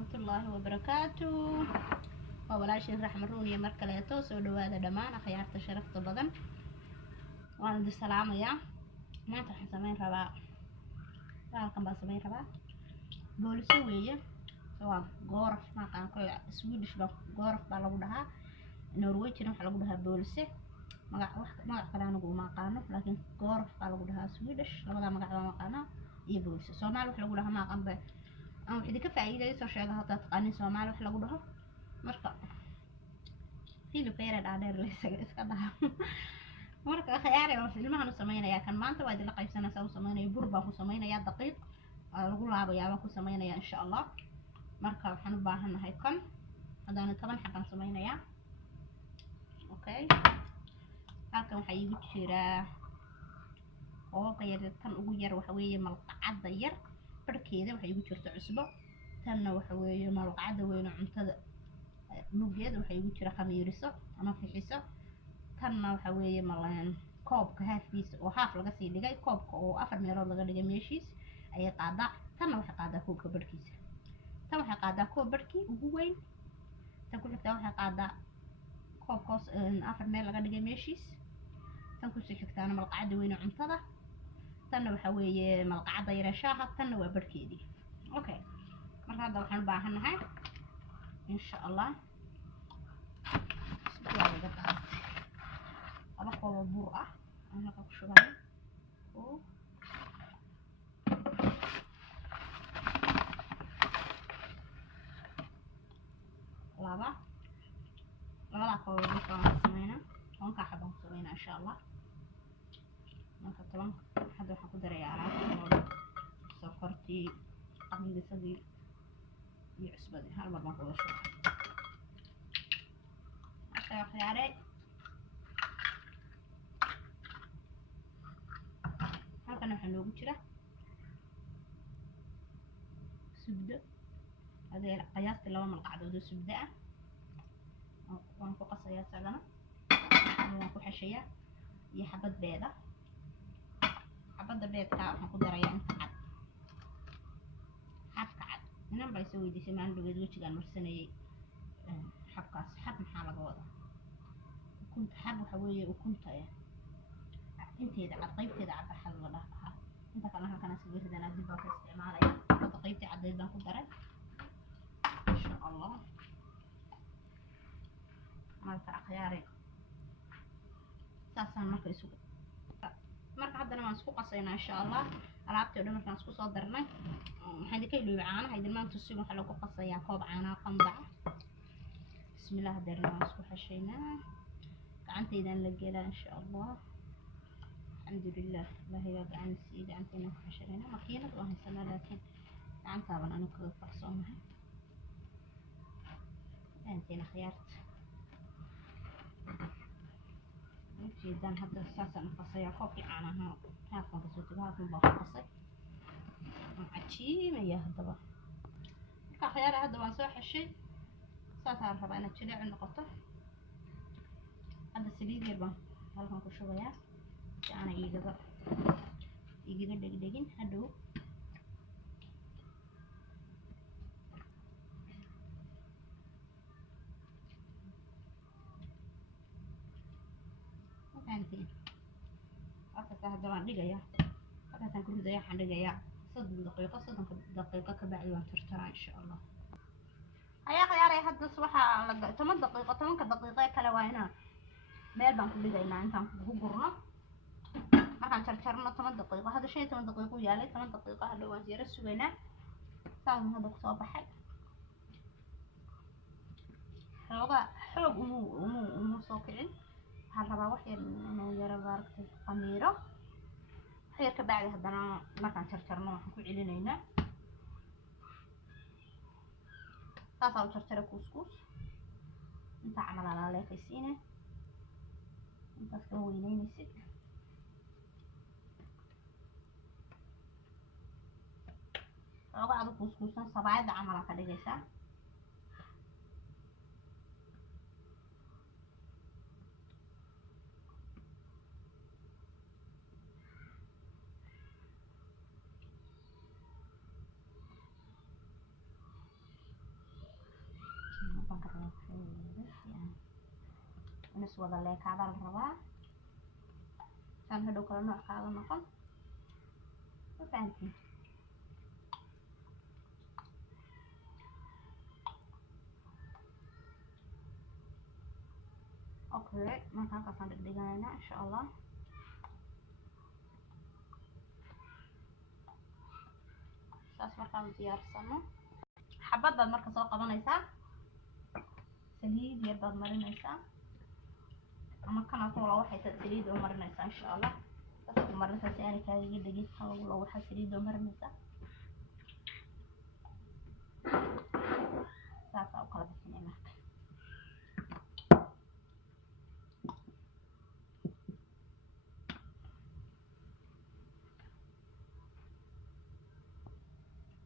ورحمة الله وبركاته. وولاشين رحمة روني مركليتو سو دوادا دمان خيارتا شرفت بدن وانا دي السلام يا ما تحن سمين ربا لكن با سمين ربا بولسو ويه سواء غورف ما كان كل سويدش با غورف با لغو دها نرويجنا waxa lagu dhahaa boolise magac kale anigu ma aqaano laakiin goorf baa lagu dhahaa Swedish labada magac baa aqaana iyo boolise Soomaali waxa lagu dhahaa ma aqaan ba aan wixii ka faa'iideeyay soo sheegay hadda taqaani Soomaali waxa lagu dhahaa marka hilibka yar dheer la iska dhahaa marka khiyaar oo ilmahan sameynaya kan maanta waa idin qaybsanaysaa oo sameynaya bur baa ku sameynaya daqiiq lagu laabayaa ku sameynaya insha Allah marka waxaan u baahanahay kan hadaan 10 xabban sameynaya okay halkan waxa iigu jira oo qayr tan ugu yar waxa weeye malqacada yar barkeeda waxa iigu jirta cusbo tanna waxa weeye malqacada weyn cuntada nugeed waxa iigu jira khamiiriso ama fixiso tanna waxa weeye malan koobka haafkiisa oo haaf laga sii dhigay koobka oo 4 meelood laga dhigay meeshiis ayay qaada tanna waxa qaada koobka barkiisa tan waxa qaada koob barkii ugu weyn tan ku xigta waxa qaada koobkaas 4 meel laga dhigay meeshiis tan ku sii xigtaana malqacada weyn cuntada tanna waxa weeye malqacada yar shaaha tanna waa barkeedii okay marka hadda waxaan u baahanahay insha Allah aba koob bur ah ana ka shubay oo labada koob baan sameynaa waan ka xaban sameynaa insha Allah marka taban hadda waxaan ku darayaa alaabta sokortii qamiisadii iyo cusbadii hal mar baan ku wada shubay khiyaare halkan waxaa noogu jira subdo hadee qiyaastii 2 malqacdood oo subdo ah waan ku qasayaa sagana waan ku xashayaa iyo xabad beeda xabada beedka waxaan ku darayaa inta cad xabka cad inaan bay soo weydiisay maan dhugeed wajigaan marsanayay xabkaas xab maxaa laga wadaa ukunta xab waxa weeye ukunta inteeda cad qaybteeda cad xal la dhahaa inta kale halkan iska ridanaa dib baan ka isticmaalaya hadda qaybta cadeed baan ku daray insha Allah marka khiyaare saasan marka haddana waan isku qasaynaa insha Allah alaabtii dhan markaan isku soo darnay waxaan ka iloobi caanaha idin maanta si waxa lagu qasayaa koob caanaha qandac bismillaah darna waan isku xashaynaa gacantaydan la gelaa insha Allah alxamdulillah ilaahay waa gacan sii gacantayna ku xashaynaa makiinad waan haysanaa laakiin gacantaaban anigu kaga farsoonahay gacantayna khiyaarta جدا هذا أساسا قصير كوفي عنها هاكم بسوتي هاكم بقصي عشيمة يا هذا كخيار هذا وانسوح الشيء صار ربع أنا تشيل عند قطة هذا سليد يربا هلكم كشوية أنا يجي دقيقين هدو فهمتي أكثر هذا ما دقيقة أكثر كل ذي حندقيقة صدق دقيقة كبعد وانترتها إن شاء الله هيا خياري هذا صباحا 8 دقيقة 8 دقيقة كلا وينا ميل بان كل ذي ما أنت هجرنا ما كان ترترنا 8 دقيقة هذا شيء 8 دقيقة ويالي 8 دقيقة هذا وزير السوينا صار هذا صباحا حوق أمو صوكعين هالربا وحي إنه يرى باركة القميرة خير كبعد هدنا ما كان ترترنا وحن كل علينا تاسع وترتر كوسكوس انت عمل على ليك السينة انت سوينين السينة وبعد كوسكوسا صباعد عمل على ليك نس وضع لك هذا الرباع كان هدو كل نوع هذا نقل وفانتي اوكي ما كان قصان دقيقة ان شاء الله saas markaan diyaarsano xabad baad marka soo qabanaysaa saliid yar baad marinaysaa ama kana kula waxay tahay saliid oo marinaysaa insha Allah dadka marinaysaa si aanay kaaga dhigin hawlo waxa saliid oo marinaysaa saas oo kala bixinay marka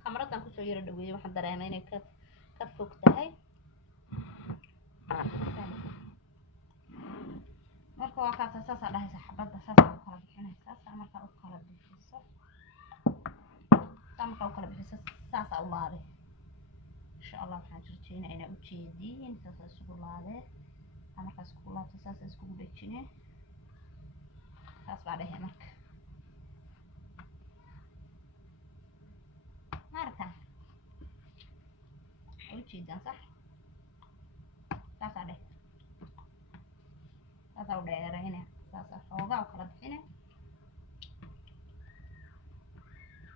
kameradan ku soo yara dhaweeyay waxaan dareemay inay ka fog tahay marka waa ka saas dhahaysa xabada saas oo kala bixinaysaa saas marka oo kala bixiso saas oo laade insha Allah waxaan jirjeynaa inay u jeediin saas isku laade markaas ku laabto saas isku dhajinay saas baa dhahay marka marka u jeedaan sax saas dhahay saas oo dheerayna saas xoogaa oo kala bixinay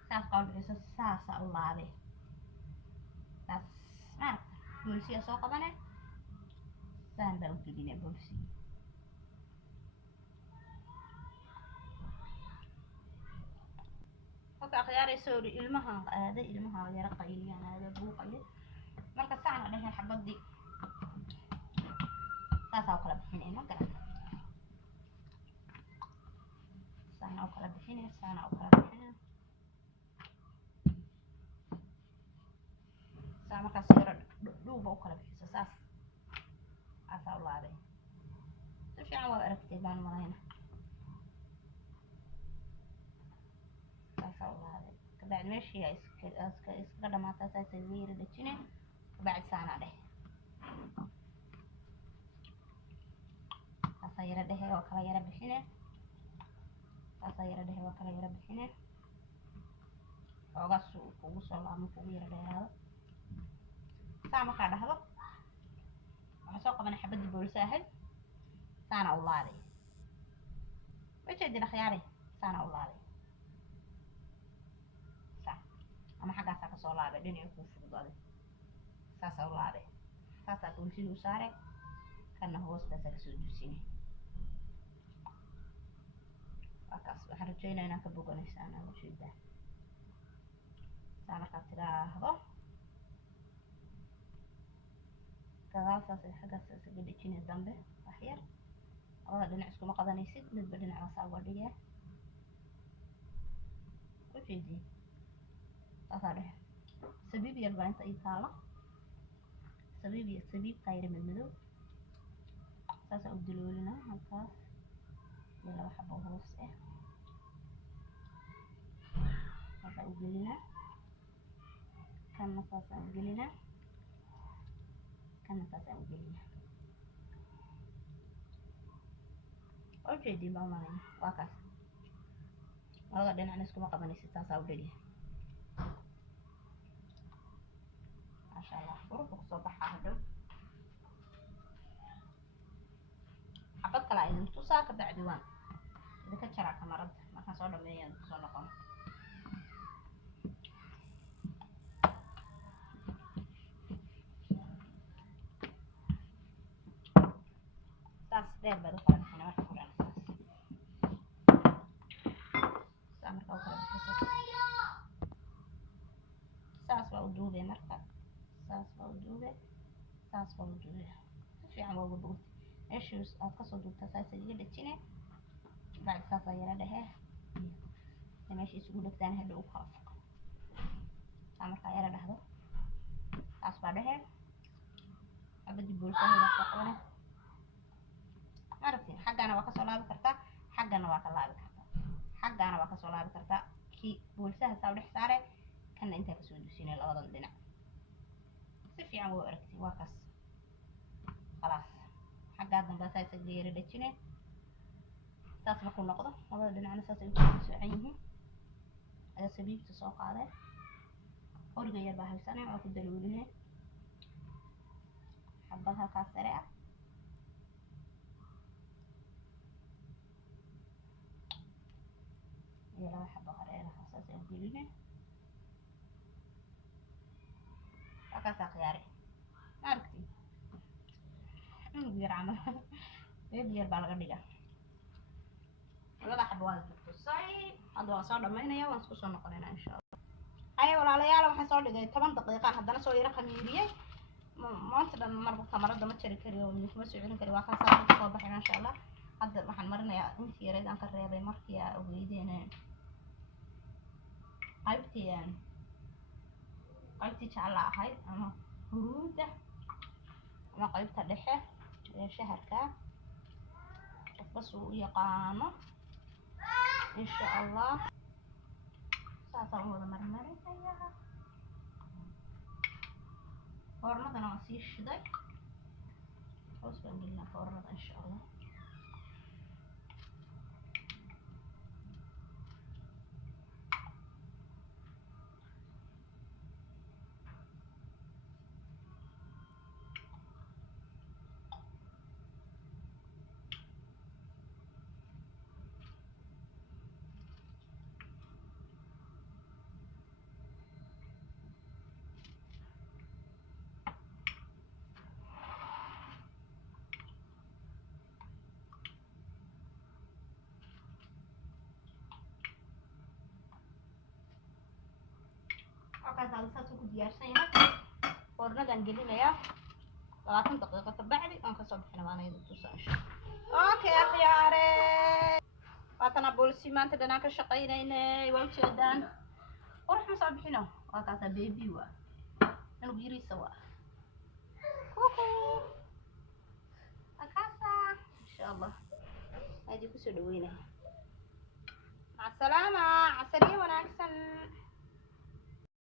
saas qaal bixiso saas oo laade saas marka bulsiya soo qabanay saan baa u gelina bulsi marka khiyaarey soori ilmaha yara qayliyaan aada buuqaya marka saan dhahay xabadii saas oo kala bixinay ma garan saan oo kala bixinay saan marka siro dhuuba oo kala bixiso saas asa u laaday si fiican waa aragtay baan marayna saas oo laaday kabacdi meeshii ay iska dhamaatay saas ay yara dhajinay kabacdi saana dheh saas yara dheh oo kala yara bixinay xoogaa kugu soo laabmo kugu yara dheeraado saa markaa dhahdo waxaa soo qabanay xabadii boolisa ahayd saana u laaday wajeedina khiyaare saana u laaday saa ama xaggaasaa kasoo laaday dhinaci kuu fududaaday saasaa u laaday saasaa boolisidii u saaray kana hoostaasaa kasoo dusinay waakaas waxaan rajeynaa inaan ka boganaysaan aan ujeedaa saa markaad tiraahdo gadaashaas xaggaas isaga dhejinay dambe wax yar labada dhinac iskuma qadanaysid midba dhinac waa saa uga dhigaya ujeedii saasaa dhehe sabiib yar baa inta ii taalo sabiibtaa yara madmadow saasaa u diloolinaa halkaas iyo laba xabo hoos saasaa u gelinaa kanna saasaan u gelinaa kana saasaan u gelinaa ujeedin baa marayna waa kaas labada dhinacna iskuma qabanaysid saasaa u dheliya maasha Allah quruxda kusoo baxaa hadhow xabad kale idin tusaa kabacdi waan idinka jaraa kamarada markaan soo dhameeyaan kusoo noqon saas dheer baad u kala bixina marka horena saa marka u kala bixiso saas baa u duubay marka saas baa u duubay si fiican waa uga bogtay meeshii aad kasoo duubtaa saas iga dhajine bacdi saasaa yara dhehe meeshii isugu dhegtaan hadhow u kala foqo saa markaa yara dhahdo saas baa dhehe xabadii boolisaheeda soo qabane maragtiin xaggana waa kasoo laabi kartaa xaggana waa ka laabi kartaa xaggana waa kasoo laabi kartaa kii boolisaha saa u dhex saare kana intaa kasoo dusinay labadan dhinac si fiican waa aragtiin waa kaas khalaas xaggaa dambe saas geeri dhajine saas markuu noqdo labada dhinacna saas ay ku soocan yihiin ayaa sabiibta soo qaaday qoriga yar baa haysanay waa ku daluulinay xabad halkaas sare ah iyo laba xabo hareeraha saas aan gelinay halkaasaa khiyaari aragti cunug yar camal beeb yar baa laga dhigaa labada xabo waa la tusay hadda waan soo dhamaynaya waan isku soo noqonaynaa insha allah haya walaalayaal waxaan soo dhigay 10 daqiiqaan haddana soo yara khamiiriyey maanta dhan marba kamarada ma jari kari oo ma soo celin kari waa kan saa soo baxay insha allah hadda waxaan marinayaa intii yareed aan ka reebay markii aa ogeydeen qaybtii jecla ahayd ama huruuda ama qaybta dhexe ee shaharka qofkas uu yaqaano insha allah saasaan wada marmarinayaa foornadana waan sii shiday hoos baan gelinaa foornada insha allah halkaas aad saas ku diyaarsan yahay foornadan gelinayaa 20 daqiiqo ka bacdi aan ka soo bixin waan idin tusaa insha Allah okay akhyaare waatana boolisi maanta dhanaan ka shaqaynaynay waa ujeedaan qurux ma soo bixino waa kaasa baby waa inuu yiriisa waa kuku akaasa insha Allah aadi ku soo dhaweynaa mac salaama casariyo wanaagsan